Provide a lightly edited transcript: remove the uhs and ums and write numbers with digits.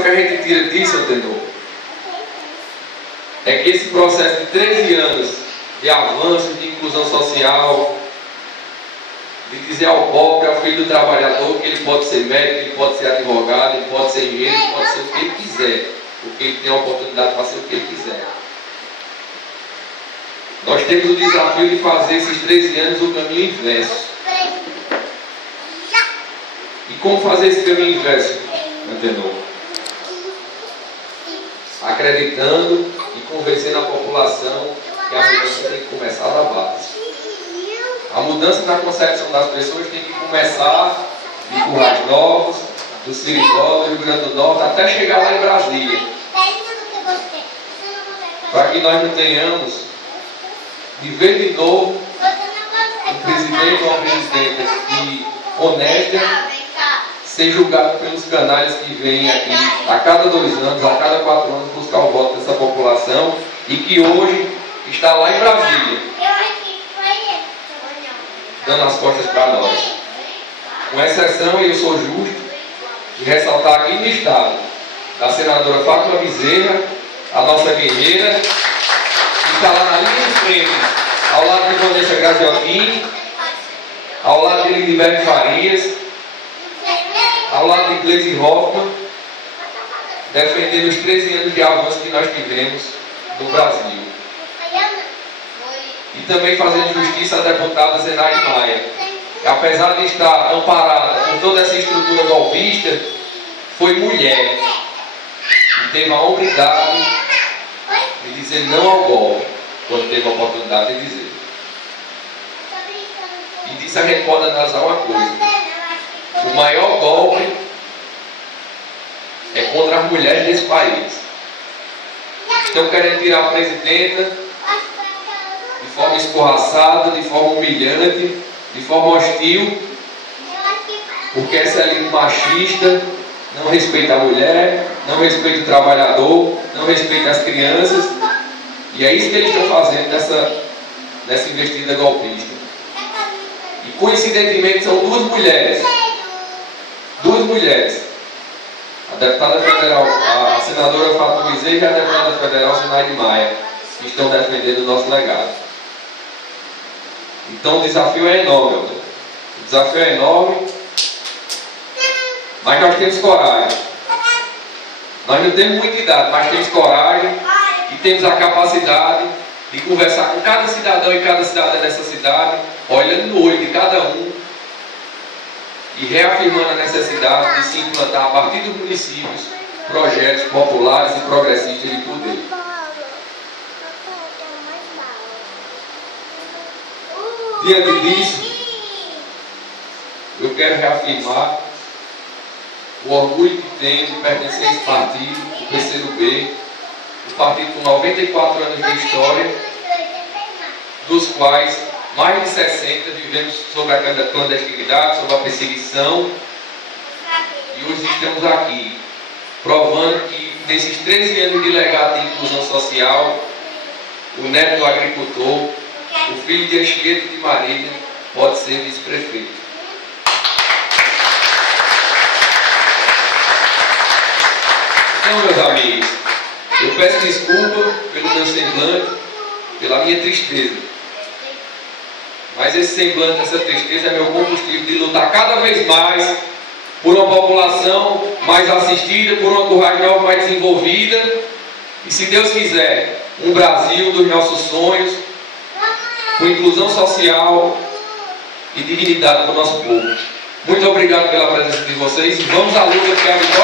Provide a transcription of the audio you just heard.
que a gente tira disso, Antenor, é que esse processo de 13 anos de avanço, de inclusão social, de dizer ao pobre, ao filho do trabalhador, que ele pode ser médico, ele pode ser advogado, ele pode ser engenheiro, ele pode ser o que ele quiser, porque ele tem a oportunidade para ser o que ele quiser. Nós temos o desafio de fazer esses 13 anos o caminho inverso. E como fazer esse caminho inverso, Antenor? Acreditando e convencendo a população que a mudança tem que começar da base. A mudança na concepção das pessoas tem que começar de Currais Novos, do Seridó, do Rio Grande do Norte, até chegar lá em Brasília. Para que nós não tenhamos, de ver de novo, um presidente ou uma presidenta que honesta ser julgado pelos canais que vêm aqui a cada 2 anos, a cada 4 anos, buscar o voto dessa população e que hoje está lá em Brasília, dando as costas para nós. Com exceção, e eu sou justo, de ressaltar aqui no estado, da senadora Fátima Bezerra, a nossa guerreira, que está lá na linha de frente, ao lado de Vanessa Graziotin, ao lado de Lindbergh Farias, ao lado de Gleisi Hoffmann, defendendo os 13 anos de avanço que nós tivemos no Brasil. E também fazendo justiça à deputada Zenaide Maia, que apesar de estar amparada por toda essa estrutura golpista, foi mulher e teve a hombridade de dizer não ao golpe, quando teve a oportunidade de dizer. E disso a gente pode analisar uma coisa: o maior golpe é contra as mulheres desse país. Estão querendo tirar a presidenta de forma escorraçada, de forma humilhante, de forma hostil, porque essa é machista, não respeita a mulher, não respeita o trabalhador, não respeita as crianças, e é isso que eles estão fazendo nessa investida golpista. E coincidentemente são duas mulheres, a deputada federal, a senadora Fátima Bezerra e a deputada federal Zenaide Maia, que estão defendendo o nosso legado. Então o desafio é enorme, o desafio é enorme, mas nós temos coragem. Nós não temos muita idade, mas temos coragem e temos a capacidade de conversar com cada cidadão e cada cidadã dessa cidade, olhando no olho de cada um e reafirmando a necessidade de se implantar a partir dos municípios projetos populares e progressistas de poder. Diante disso, eu quero reafirmar o orgulho que tenho de pertencer a esse partido, o PCdoB, um partido com 94 anos de história, dos quais mais de 60 vivemos sob a clandestinidade, sob a perseguição, e hoje estamos aqui, provando que nesses 13 anos de legado de inclusão social, o neto do agricultor, o filho de Anchieta de Marília, pode ser vice-prefeito. Então, meus amigos, eu peço desculpa pelo meu semblante, pela minha tristeza. Mas esse semblante, essa tristeza é meu combustível de lutar cada vez mais por uma população mais assistida, por uma Currais Novos mais desenvolvida e, se Deus quiser, um Brasil dos nossos sonhos, com inclusão social e dignidade para o nosso povo. Muito obrigado pela presença de vocês e vamos à luta, que a vitória